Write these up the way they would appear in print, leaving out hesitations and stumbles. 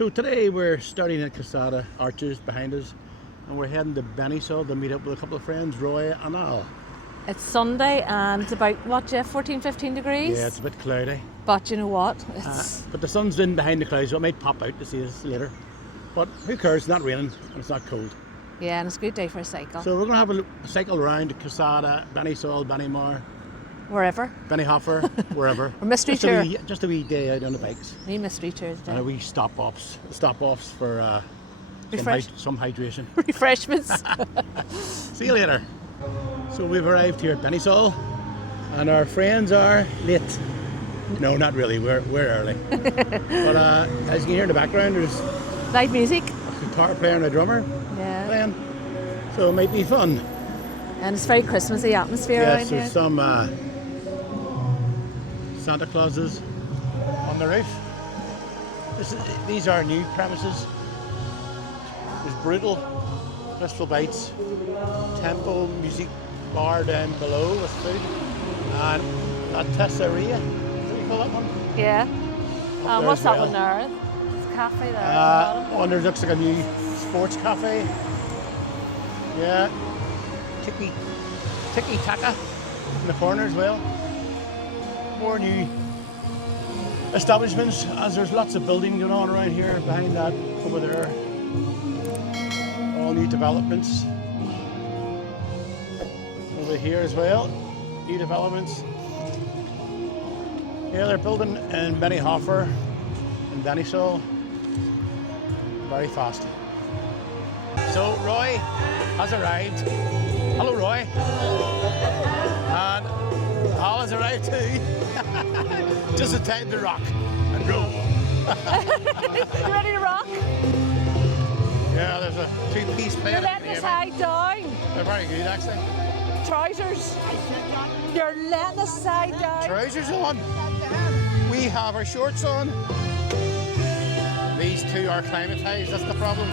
So today we're starting at Quesada Arches behind us, and we're heading to Benisol to meet up with a couple of friends, Roy and Al. It's Sunday and it's about, what, Jeff, 14, 15 degrees? Yeah, it's a bit cloudy. But you know what? But the sun's in behind the clouds, so it might pop out to see us later. But who cares? It's not raining and it's not cold. Yeah, and it's a good day for a cycle. So we're going to have a cycle around Quesada, Benisol, Benimor, Wherever. Benijofar, wherever. A mystery tour. Just a wee day out on the bikes. Wee mystery tours. And a wee stop-offs for some hydration. Refreshments. See you later. So we've arrived here at Benisol, and our friends are late. No, not really. We're early. But as you can hear in the background, there's Live music. a guitar player and a drummer playing. So it might be fun. And it's very Christmassy atmosphere around Yes, here. there's some Santa Clauses on the roof. These are new premises. There's Brutal, Crystal Bites, Temple Music Bar down below with food, and a Tessaria. What do you call that one? Yeah. Up What's there that as one there? It's a cafe there. Oh, and there looks like a new sports cafe. Yeah. Tiki Taka in the corner as well. More new establishments, as there's lots of building going on around here, behind that, over there. All new developments. Over here as well, new developments. Yeah, they're building in Benijofar and Benisol very fast. So Roy has arrived. Hello, Roy. And Al has arrived too. Just in time to rock and roll. You ready to rock? Yeah, there's a two-piece bed. You're letting us hide down. They're very good, actually. Trousers. You're letting us hide down. Trousers on. We have our shorts on. These two are climatized, that's the problem.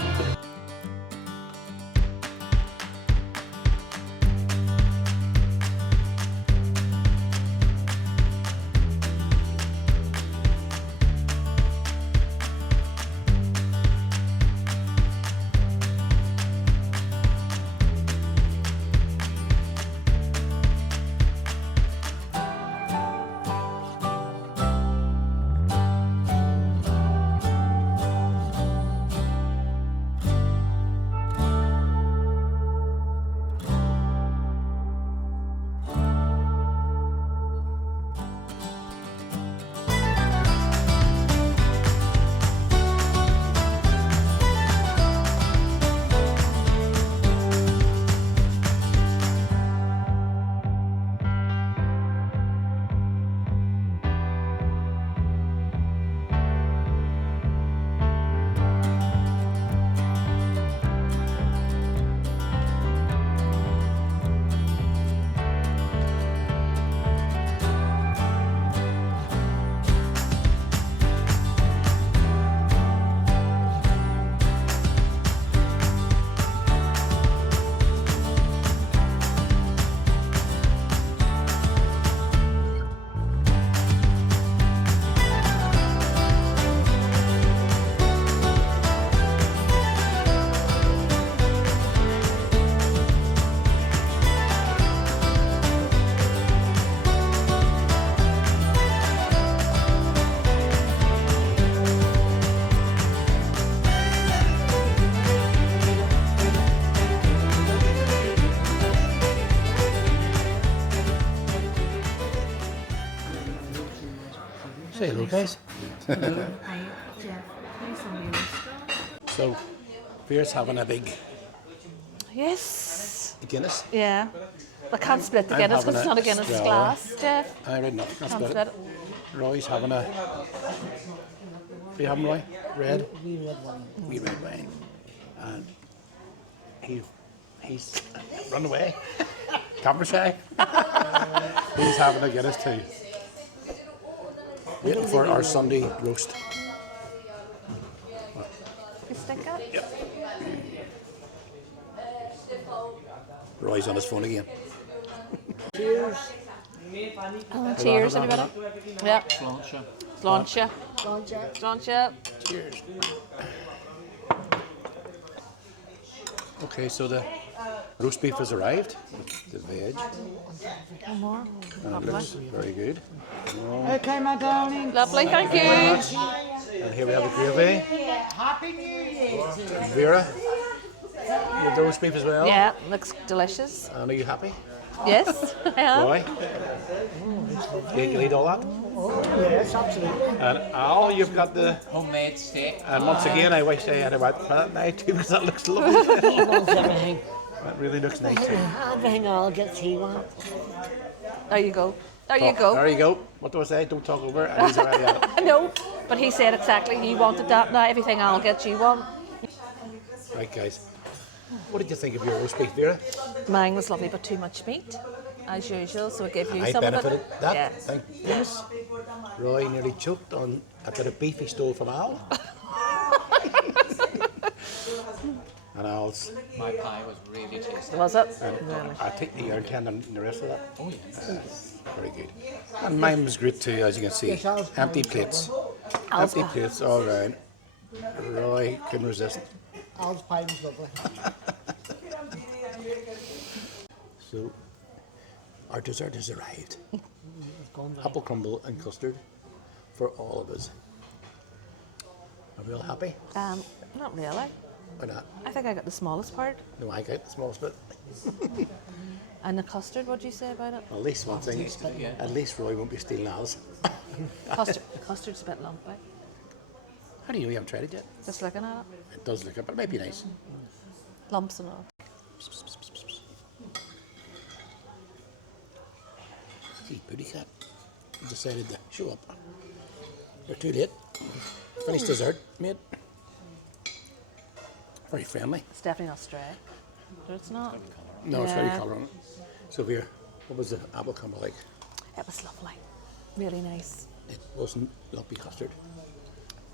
Say hello, guys. So, Pierre's having a big Guinness. Yeah. I can't split the Guinness because it's not a Guinness glass, Jeff. I read enough. Can't split it. Roy's having a. What are you having, Roy? Red? Wee red wine. And he's run away. Camera shy. He's having a Guinness too. Waiting for our Sunday roast. You stick it? Yep. Roy's on his phone again. Cheers. Cheers, anybody? Yeah. Sláinte. Gotcha. Sláinte. Cheers. Okay, so the roast beef has arrived. The veg. One more. And it looks very good. Okay, my darling. Lovely, thank you. And here we have the gravy. Happy New Year. Vera, you have the roast beef as well? Yeah, looks delicious. And are you happy? Yes, I am. Roy? You eat all that? Yes, absolutely. And Al, you've got the... Homemade steak. And once again, I wish I had a white that night too, because that looks lovely. He wants everything. That really looks nice too. Everything all gets he wants. There you go. There Oh, you go. There you go. What do I say? Don't talk over it. And he's already at it. No, but he said exactly he wanted that. Now everything I'll get you want. Right, guys. What did you think of your roast beef, Vera? Mine was lovely, but too much meat, as usual. So I give you I some of benefited it. that. Yeah. Thank goodness. Roy nearly choked on a bit of beef he stole from Al. And Al's. My pie was really tasty. Was it? And I take the ear tender and the rest of that. Oh, very good. And mine was great too, as you can see. Empty plates. Al's Empty pie. plates all round. Roy couldn't resist. Al's pie was lovely. So, our dessert has arrived. Apple crumble and custard for all of us. Are we all happy? Not really. Why not? I think I got the smallest part. No, I got the smallest bit. And the custard, what do you say about it? At least one thing. At least Roy won't be stealing ours. Custard's a bit lumpy. How do you know you haven't tried it yet? Just looking at it. It does look it, but it might be nice. Lumps and all. See, Booty Cat decided to show up. You're too late. Finished dessert, mate. Very friendly. It's definitely not stray. But it's not. No, it's very Yeah. colour on it. So here, what was the apple crumble like? It was lovely. Really nice. It wasn't lumpy custard.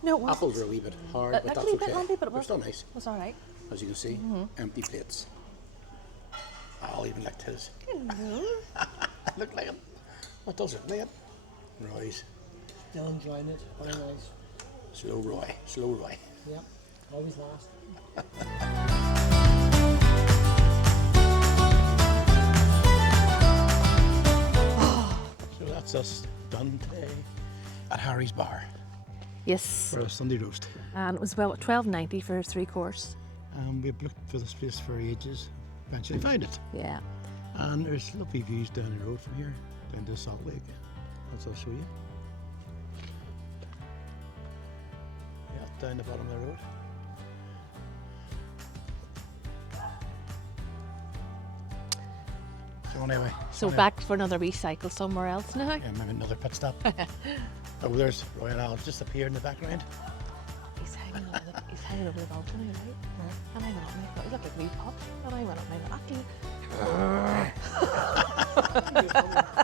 No, it wasn't. Apples are a wee bit hard, It but looked a that's wee okay. bit lumpy, but it They're was still nice, It was all right. as you can see. Empty plates. I'll even licked his. Look like it. What does it look like it? Roy's. Still enjoying it. Very nice. Slow Roy. Slow Roy. Yep. Always last. So that's us done today at Harry's Bar Yes. for a Sunday roast. And it was about $12.90 for 3-course. We've looked for this place for ages. Eventually found it. Yeah. And there's lovely views down the road from here, down to Salt Lake. As I'll show you. Yeah, down the bottom of the road. So anyway. So back for another recycle somewhere else now. Yeah, maybe another pit stop. Oh, there's Roy and Alister just appeared in the background. He's hanging over the balcony, right? And I went up and I thought, he looked like a wee pup. And I went up and I went, "After you."